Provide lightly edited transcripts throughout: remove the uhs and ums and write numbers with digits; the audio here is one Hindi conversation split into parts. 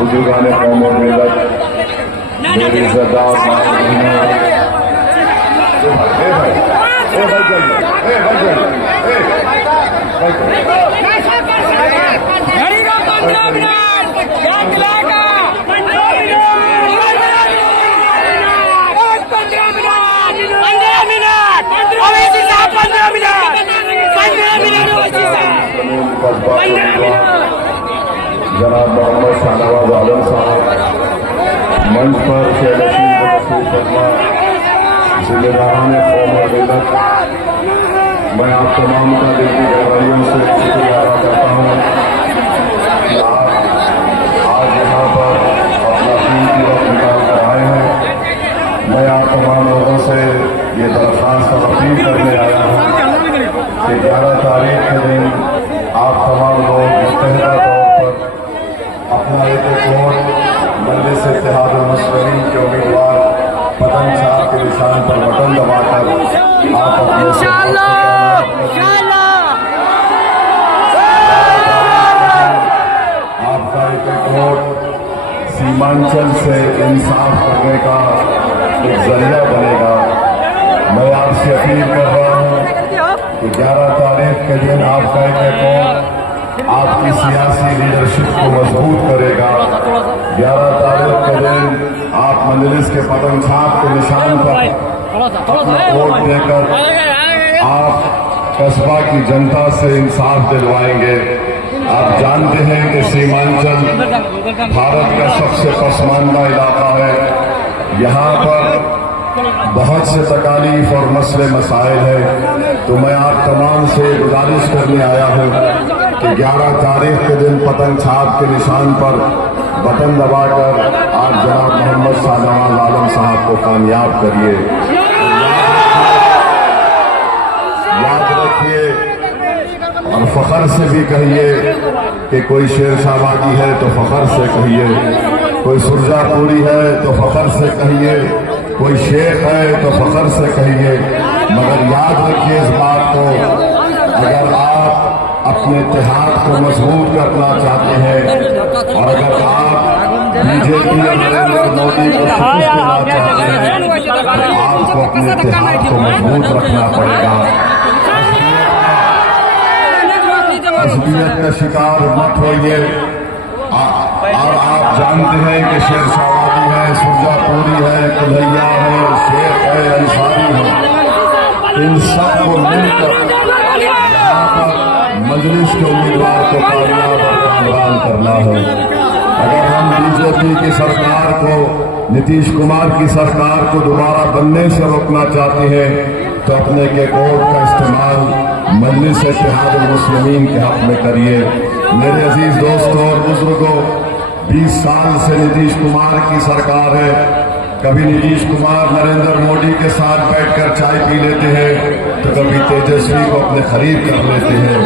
बुजुर्गान कौम और मिलत मेरी इज्जतदार जनाब मोहम्मद शाहनवाज आलम साहब मंच पर जिलेदारान कौम और मिलत, मैं आप तमाम का दिल की गहराइयों से शुक्रिया अदा करता हूँ कि आप आज यहाँ पर अपना कीमती वक्त निकाल कर आए हैं। मैं आप तमाम लोगों से ये दरख्वास्त और अपील करने आया हूँ कि 11 तारीख के दिन आप तमाम लोग मुतहदा तौर पर अपना एक वोट मजलिस इत्तेहाद मुस्लिमीन के उम्मीदवार पतन साहब के निशान पर बटन दबाकर आप अपने आपका एक वोट सीमांचल से इंसाफ करने का एक जरिया बनेगा। मैं आपसे अपील कर रहा हूँ कि 11 तारीख के दिन आपका एक वोट आपकी सियासी लीडरशिप को मजबूत करेगा। 11 तारीख के दिन आप मजलिस के पतन छाप के निशान पर वोट देकर आप कस्बा की जनता से इंसाफ दिलवाएंगे। आप जानते हैं कि सीमांचल भारत का सबसे पसमानदा इलाका है। यहाँ पर बहुत से तकालीफ और मसले मसाइल है। तो मैं आप तमाम से गुजारिश करने आया हूँ कि 11 तारीख के दिन पतन छाप के निशान पर बटन दबाकर आप जनाब मोहम्मद शाहनवाज आलम साहब को कामयाब करिए। याद रखिए और फख्र से भी कहिए कि कोई शेर शाहबागी है तो फख्र से कहिए, कोई सुरजापुरी है तो फख्र से कहिए, कोई शेख है तो फख्र से कहिए। मगर याद रखिए इस बात को, अगर आप अपने इत्तेहाद को मजबूत करना चाहते हैं और अगर आप बीजेपी और नरेंद्र मोदी को शिकस्त देना चाहते हैं तो आपको अपने इत्तेहाद को मजबूत रखना पड़ेगा। असलियत का शिकार मत होइए। और आप जानते हैं कि शेर शाहबागी है, सुरजापुरी है, कुल्हैया है, शेख है, अंसारी है, इन सबको मिलकर मजलिस के उम्मीदवार को कामयाब और कामयाब करना है। अगर हम बीजेपी की सरकार को, नीतीश कुमार की सरकार को दोबारा बनने से रोकना चाहते हैं तो अपने के वोट का इस्तेमाल मजलिस इत्तेहाद मुस्लिमीन के हक में करिए। मेरे अजीज दोस्तों और बुजुर्गों, 20 साल से नीतीश कुमार की सरकार है। कभी नीतीश कुमार नरेंद्र मोदी के साथ बैठकर चाय पी लेते हैं तो कभी तेजस्वी को अपने खरीद कर लेते हैं।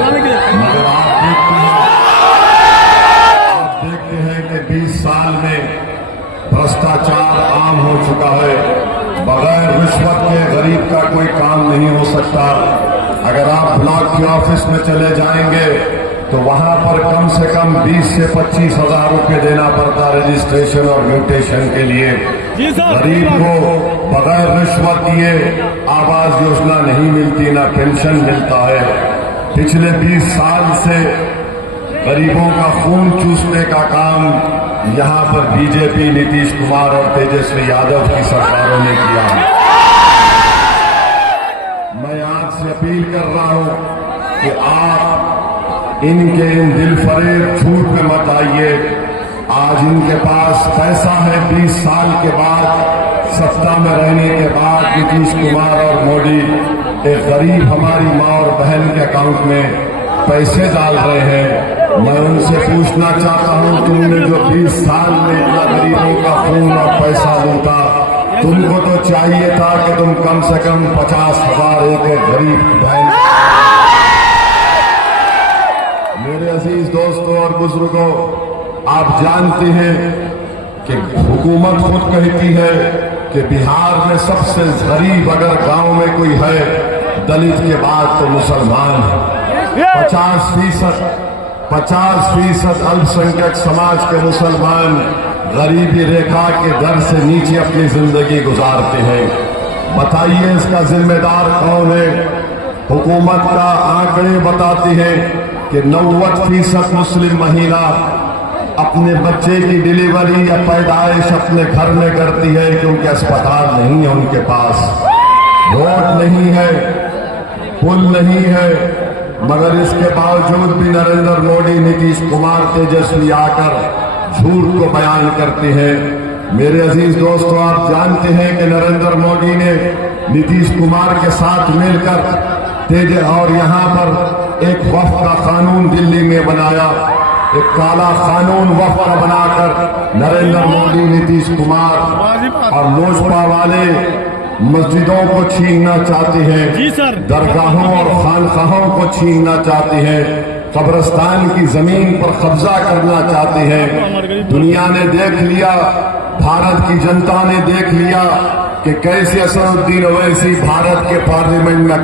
मगर आप देखते हैं कि 20 साल में भ्रष्टाचार आम हो चुका है। बगैर रिश्वत के गरीब का कोई काम नहीं हो सकता। अगर आप ब्लॉक के ऑफिस में चले जाएंगे तो वहां पर कम से कम 20 से 25 हजार रुपये देना पड़ता रजिस्ट्रेशन और म्यूटेशन के लिए। गरीब को बगैर रिश्वत दिए आवास योजना नहीं मिलती, ना पेंशन मिलता है। पिछले 20 साल से गरीबों का खून चूसने का काम यहाँ पर बीजेपी, नीतीश कुमार और तेजस्वी यादव की सरकारों ने किया है। मैं आज से अपील कर रहा हूँ कि आप इनके इन दिलफरेब झूठ में मत आइए। आज इनके पास पैसा है। 20 साल के बाद सत्ता में रहने के बाद नीतीश कुमार और मोदी एक गरीब हमारी माँ और बहन के अकाउंट में पैसे डाल रहे हैं। मैं उनसे पूछना चाहता हूं, तुमने जो 20 साल में इतना गरीबों का खून और पैसा लूटा, तुमको तो चाहिए था कि तुम कम से कम 50,000 एक गरीब बहन। मेरे अजीज दोस्तों और बुजुर्गों, आप जानते हैं कि हुकूमत खुद कहती है कि बिहार में सबसे गरीब अगर गांव में कोई है दलित के बाद तो मुसलमान है। 50% अल्पसंख्यक समाज के मुसलमान गरीबी रेखा के दर से नीचे अपनी जिंदगी गुजारते हैं। बताइए इसका जिम्मेदार कौन है? हुकूमत का आंकड़े बताते हैं कि 90% मुस्लिम महिला अपने बच्चे की डिलीवरी या पैदाइश अपने घर में करती है, क्योंकि अस्पताल नहीं है उनके पास, रोड नहीं है, पुल नहीं है। मगर इसके बावजूद भी नरेंद्र मोदी, नीतीश कुमार, तेजस्वी आकर झूठ को बयान करते हैं। मेरे अजीज दोस्तों, आप जानते हैं कि नरेंद्र मोदी ने नीतीश कुमार के साथ मिलकर और यहां पर एक वक्फ का कानून दिल्ली में बनाया, एक काला कानून वक्फ का बनाकर नरेंद्र मोदी, नीतीश कुमार और लोजपा वाले मस्जिदों को छीनना चाहते हैं, जी सर, दरगाहों और खानकाहों को छीनना चाहते हैं, कब्रिस्तान की जमीन पर कब्जा करना चाहते हैं। दुनिया ने देख लिया, भारत की जनता ने देख लिया कि कैसे असदुद्दीन ओवैसी भारत के पार्लियामेंट में